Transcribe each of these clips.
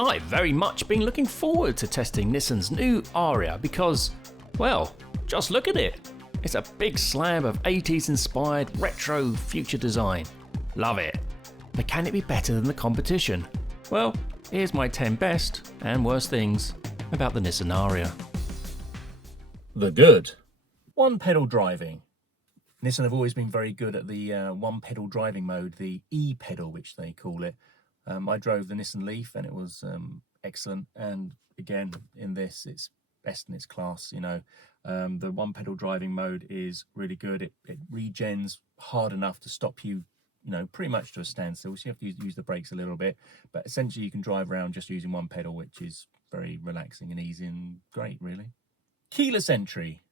I've very much been looking forward to testing Nissan's new Ariya because, well, just look at it. It's a big slab of 80s inspired retro future design. Love it. But can it be better than the competition? Well, here's my 10 best and worst things about the Nissan Ariya. The good. One pedal driving. Nissan have always been very good at the one pedal driving mode, the E-pedal, which they call it. I drove the Nissan Leaf and it was excellent. And again, in this, it's best in its class. You know, the one pedal driving mode is really good. It regens hard enough to stop you, you know, pretty much to a standstill. So you have to use the brakes a little bit, but essentially you can drive around just using one pedal, which is very relaxing and easy and great, really. Keyless entry.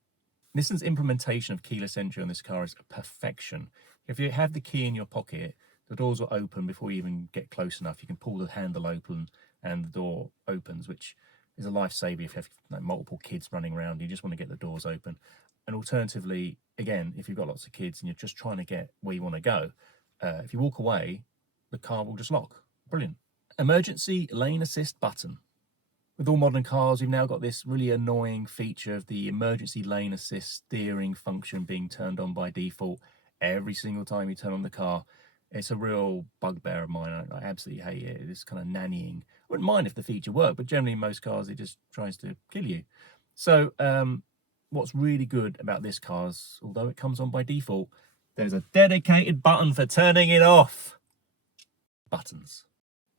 Nissan's implementation of keyless entry on this car is perfection. If you have the key in your pocket, the doors will open before you even get close enough. You can pull the handle open and the door opens, which is a lifesaver if you have multiple kids running around. You just want to get the doors open. And alternatively, again, if you've got lots of kids and you're just trying to get where you want to go, if you walk away, the car will just lock. Brilliant. Emergency lane assist button. With all modern cars, we've now got this really annoying feature of the emergency lane assist steering function being turned on by default every single time you turn on the car. It's a real bugbear of mine. I absolutely hate it. It's kind of nannying. I wouldn't mind if the feature worked, but generally in most cars, it just tries to kill you. So what's really good about this car is, although it comes on by default, there's a dedicated button for turning it off. Buttons.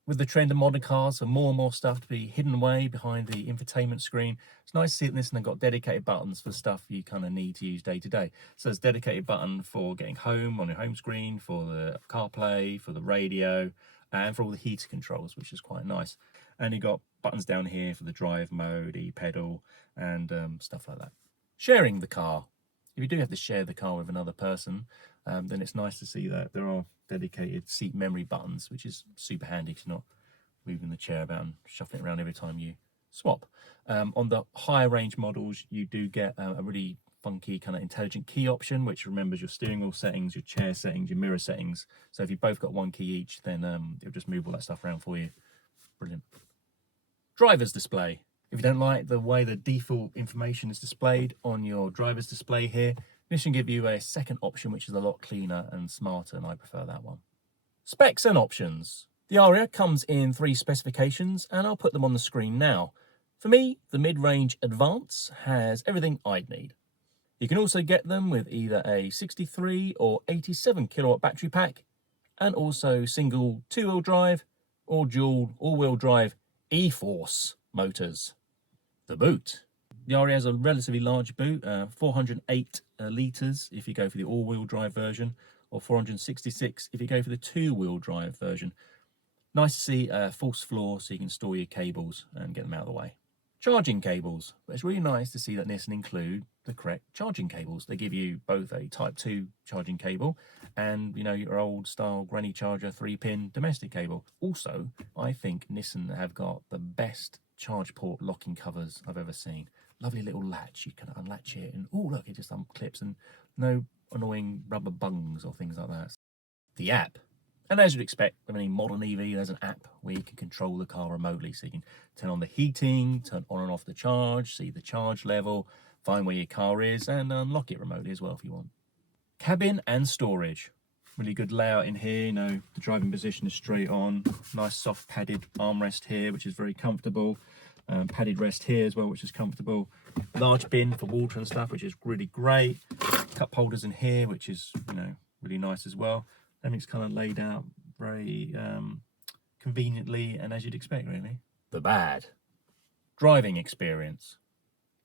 With the trend of modern cars for more and more stuff to be hidden away behind the infotainment screen, it's nice to see that this and they've got dedicated buttons for stuff you kind of need to use day to day. So there's a dedicated button for getting home on your home screen, for the CarPlay, for the radio, and for all the heater controls, which is quite nice. And you've got buttons down here for the drive mode, e-pedal, and stuff like that. Sharing the car. If you do have to share the car with another person, then it's nice to see that there are dedicated seat memory buttons, which is super handy because you're not moving the chair about and shuffling it around every time you swap. On the higher range models, you do get a really funky kind of intelligent key option, which remembers your steering wheel settings, your chair settings, your mirror settings. So if you've both got one key each, then it'll just move all that stuff around for you. Brilliant. Driver's display. If you don't like the way the default information is displayed on your driver's display here, this can give you a second option, which is a lot cleaner and smarter, and I prefer that one. Specs and options. The Ariya comes in 3 specifications, and I'll put them on the screen now. For me, the mid-range Advance has everything I'd need. You can also get them with either a 63 or 87 kilowatt battery pack, and also single 2-wheel drive or dual all-wheel drive e-force motors. The boot. The Ariya has a relatively large boot, 408 litres if you go for the all-wheel drive version, or 466 if you go for the 2-wheel drive version. Nice to see a false floor so you can store your cables and get them out of the way. Charging cables. But it's really nice to see that Nissan include the correct charging cables. They give you both a Type 2 charging cable and, you know, your old style granny charger 3-pin domestic cable. Also, I think Nissan have got the best charge port locking covers I've ever seen. Lovely little latch, you can unlatch it and oh look, it just unclips and no annoying rubber bungs or things like that. The app. And as you'd expect with any modern EV, there's an app where you can control the car remotely. So you can turn on the heating, turn on and off the charge, see the charge level, find where your car is and unlock it remotely as well if you want. Cabin and storage. Really good layout in here, you know, the driving position is straight on. Nice soft padded armrest here, which is very comfortable. Padded rest here as well, which is comfortable. Large bin for water and stuff, which is really great. Cup holders in here, which is, you know, really nice as well. Everything's kind of laid out very conveniently and as you'd expect, really. The bad. Driving experience.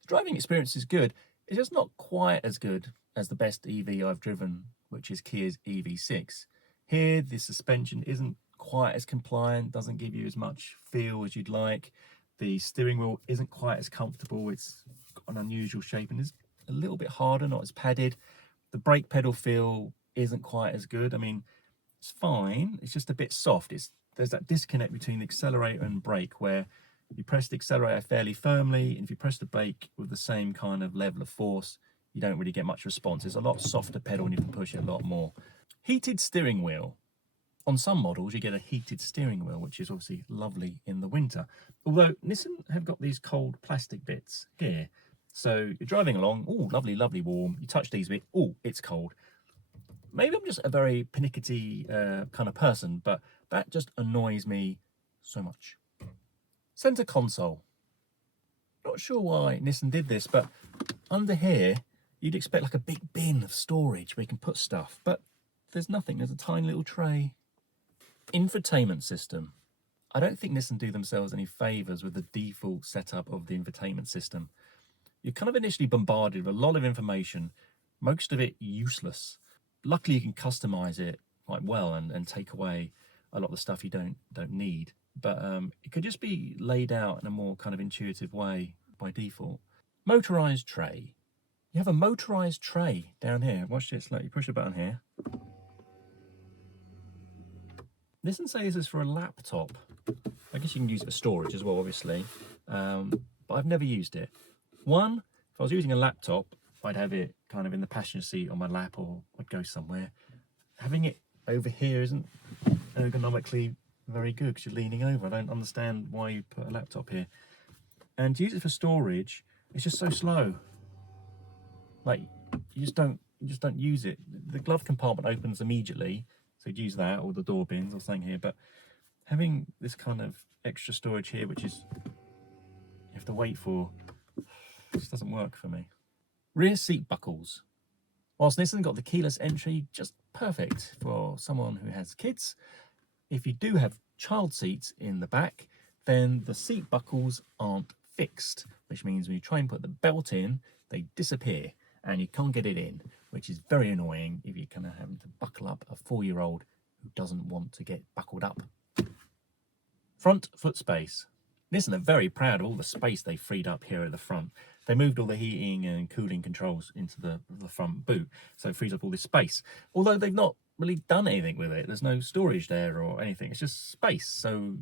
The driving experience is good. It's just not quite as good as the best EV I've driven, which is Kia's EV6. Here, the suspension isn't quite as compliant, doesn't give you as much feel as you'd like. The steering wheel isn't quite as comfortable. It's got an unusual shape and is a little bit harder, not as padded. The brake pedal feel isn't quite as good. I mean, it's fine. It's just a bit soft. There's that disconnect between the accelerator and brake where you press the accelerator fairly firmly, and if you press the brake with the same kind of level of force, you don't really get much response. It's a lot softer pedal and you can push it a lot more. Heated steering wheel. On some models, you get a heated steering wheel, which is obviously lovely in the winter. Although Nissan have got these cold plastic bits here. So you're driving along, oh, lovely, lovely warm. You touch these bits, oh, it's cold. Maybe I'm just a very pernickety kind of person, but that just annoys me so much. Center console. Not sure why Nissan did this, but under here, you'd expect like a big bin of storage where you can put stuff, but there's nothing. There's a tiny little tray. Infotainment system. I don't think Nissan do themselves any favours with the default setup of the infotainment system. You're kind of initially bombarded with a lot of information, most of it useless. Luckily, you can customise it quite well and take away a lot of the stuff you don't need. But it could just be laid out in a more kind of intuitive way by default. Motorised tray. You have a motorised tray down here. Watch this. Like, you push a button here. Nissan say this is for a laptop. I guess you can use it for storage as well, obviously. But I've never used it. One, if I was using a laptop, I'd have it kind of in the passenger seat on my lap, or I'd go somewhere. Having it over here isn't ergonomically very good because you're leaning over. I don't understand why you put a laptop here. And to use it for storage, it's just so slow. Like, you just don't use it. The glove compartment opens immediately, so you'd use that, or the door bins or something here. But having this kind of extra storage here, which is you have to wait for, just doesn't work for me. Rear seat buckles. Whilst Nissan got the keyless entry, just perfect for someone who has kids. If you do have child seats in the back, then the seat buckles aren't fixed, which means when you try and put the belt in, they disappear and you can't get it in, which is very annoying if you're kind of having to buckle up a 4-year-old who doesn't want to get buckled up. Front foot space. Nissan are very proud of all the space they freed up here at the front. They moved all the heating and cooling controls into the front boot, so it frees up all this space. Although they've not really done anything with it. There's no storage there or anything. It's just space, so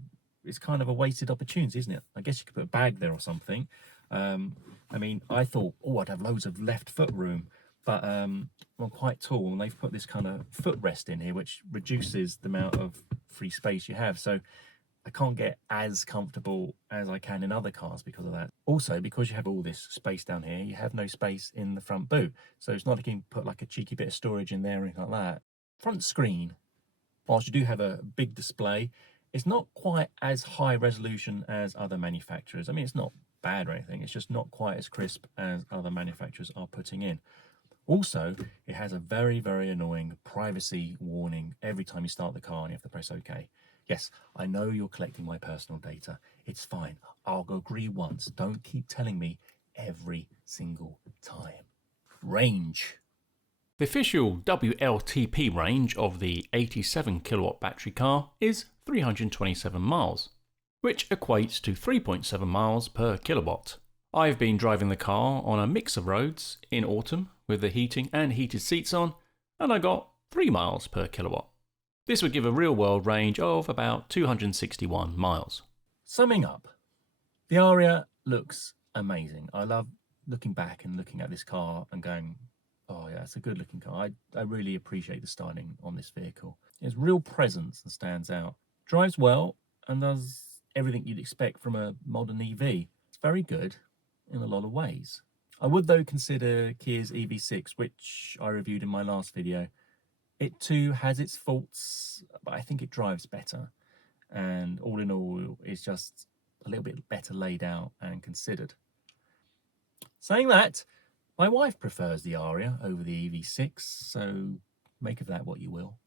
it's kind of a wasted opportunity, isn't it? I guess you could put a bag there or something. I mean, I thought, oh, I'd have loads of left foot room, but I'm quite tall, and they've put this kind of footrest in here, which reduces the amount of free space you have. So I can't get as comfortable as I can in other cars because of that. Also, because you have all this space down here, you have no space in the front boot. So it's not like you can put like a cheeky bit of storage in there or anything like that. Front screen. Whilst you do have a big display, it's not quite as high resolution as other manufacturers. I mean, it's not bad or anything. It's just not quite as crisp as other manufacturers are putting in. Also, it has a very, very annoying privacy warning every time you start the car and you have to press OK. Yes, I know you're collecting my personal data. It's fine. I'll agree once. Don't keep telling me every single time. Range. The official WLTP range of the 87 kilowatt battery car is 327 miles, which equates to 3.7 miles per kilowatt. I've been driving the car on a mix of roads in autumn with the heating and heated seats on, and I got 3 miles per kilowatt. This would give a real-world range of about 261 miles. Summing up, the Ariya looks amazing. I love looking back and looking at this car and going, oh yeah, it's a good-looking car. I really appreciate the styling on this vehicle. It has real presence and stands out. Drives well and does everything you'd expect from a modern EV. It's very good in a lot of ways. I would, though, consider Kia's EV6, which I reviewed in my last video. It too has its faults, but I think it drives better. And all in all, it's just a little bit better laid out and considered. Saying that, my wife prefers the Ariya over the EV6, so make of that what you will.